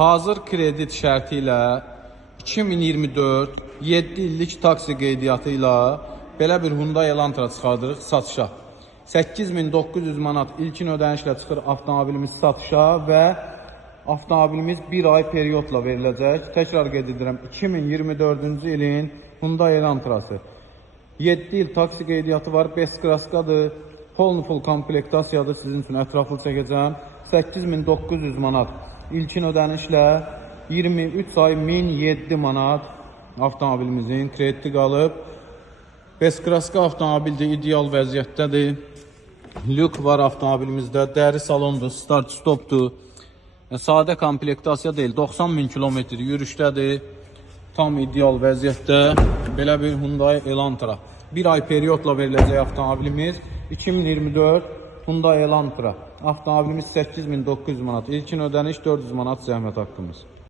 Hazır kredit şərti ilə 2024 7 illik taksi qeydiyyatı ilə belə bir Hyundai Elantra çıxardırıq satışa. 8900 manat ilkin ödənişlə çıxır avtomobilimiz satışa və avtomobilimiz bir ay periyodla veriləcək. Təkrar qeyd edirəm, 2024-cü ilin Hyundai Elantrası. 7 il taksi qeydiyyatı var, Beskraskadır, full komplektasiyadır, sizin üçün ətraflı çəkəcəm. 8900 manat ilkin ödənişlə 23 ay 1007 manat avtomobilimizin krediti qalıb. Beskraska avtomobildir, ideal vəziyyətdədir. Lük var avtomobilimizdə, dəri salondur, start stopdur. Sadə komplektasiya deyil, 90.000 kilometr yürüşdədir. Tam ideal vəziyyətdə belə bir Hyundai Elantra. Bir ay periyodla veriləcək avtomobilimiz 2024 Hyundai Elantra. Avtomobilimiz 8900 manat. İlkin ödəniş 400 manat zəhmət haqqımız.